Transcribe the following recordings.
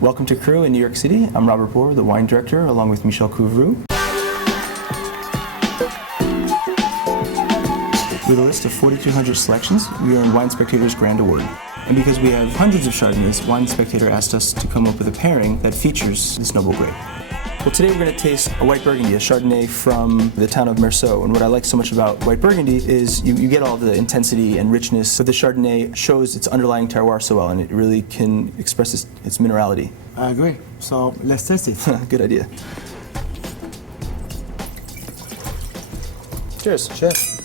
Welcome to Crew in New York City. I'm Robert Bohr, the wine director, along with Michel Couvrou. With a list of 4,200 selections, we earned Wine Spectator's Grand Award. And because we have hundreds of Chardonnays, Wine Spectator asked us to come up with a pairing that features this noble grape. Well, today we're going to taste a white Burgundy, a Chardonnay from the town of Meursault. And what I like so much about white Burgundy is you get all the intensity and richness, but the Chardonnay shows its underlying terroir so well, and it really can express its minerality. I agree. So let's taste it. Good idea. Cheers. Cheers.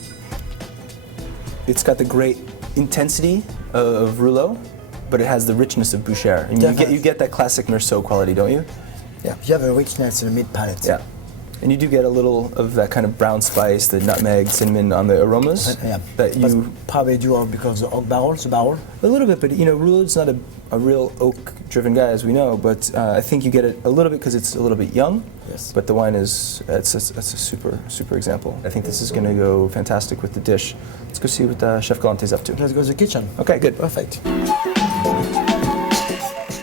It's got the great intensity of Rouleau, but it has the richness of Bouchard. And you get that classic Meursault quality, don't you? Yeah, you have a richness in the mid palate. Yeah. And you do get a little of that kind of brown spice, the nutmeg, cinnamon on the aromas. Yeah. That you probably do because of the oak barrel, the barrel. A little bit, but Rouleau's not a real oak-driven guy, as we know. But I think you get it a little bit because it's a little bit young. Yes. But the wine it's a super example. I think this is going to go fantastic with the dish. Let's go see what Chef Galante's up to. Let's go to the kitchen. Okay, good. Perfect.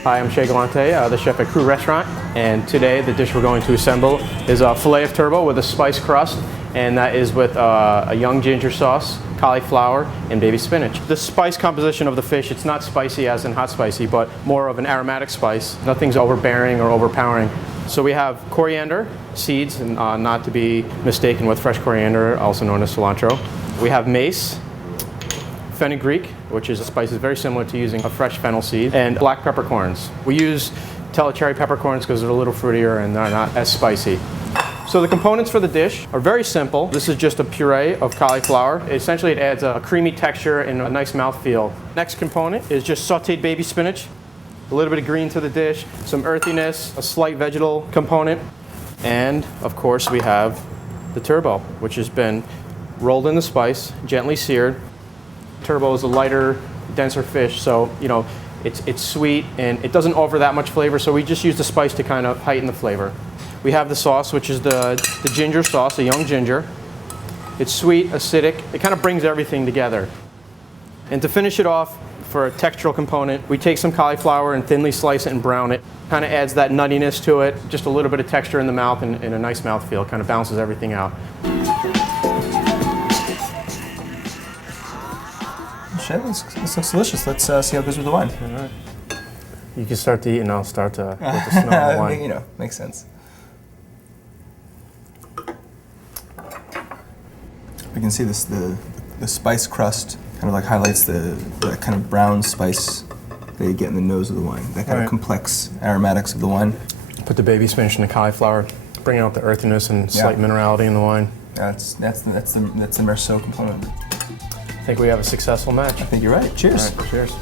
Hi, I'm Chez Galante, the chef at Crew Restaurant, and today the dish we're going to assemble is a filet of turbot with a spice crust, and that is with a young ginger sauce, cauliflower, and baby spinach. The spice composition of the fish, it's not spicy as in hot spicy, but more of an aromatic spice. Nothing's overbearing or overpowering. So we have coriander seeds, and not to be mistaken with fresh coriander, also known as cilantro. We have mace, fenugreek, which is a spice that's very similar to using a fresh fennel seed, and black peppercorns. We use Telecherry peppercorns because they're a little fruitier and they're not as spicy. So the components for the dish are very simple. This is just a puree of cauliflower. Essentially it adds a creamy texture and a nice mouthfeel. Next component is just sauteed baby spinach, a little bit of green to the dish, some earthiness, a slight vegetal component, and of course we have the turbot, which has been rolled in the spice, gently seared. Turbot is a lighter, denser fish, so it's sweet and it doesn't offer that much flavor, so we just use the spice to kind of heighten the flavor. We have the sauce, which is the ginger sauce, a young ginger. It's sweet, acidic, it kind of brings everything together. And to finish it off, for a textural component, we take some cauliflower and thinly slice it and brown it. Kind of adds that nuttiness to it, just a little bit of texture in the mouth and a nice mouthfeel, kind of balances everything out. This looks delicious. Let's see how it goes with the wine. All right. You can start to eat and I'll start to with the smell of the wine. Makes sense. We can see this the spice crust kind of like highlights the kind of brown spice that you get in the nose of the wine. That kind of complex aromatics of the wine. Put the baby spinach and the cauliflower, bringing out the earthiness and slight minerality in the wine. That's the Meursault component. I think we have a successful match. I think you're right. Cheers. All right, cheers.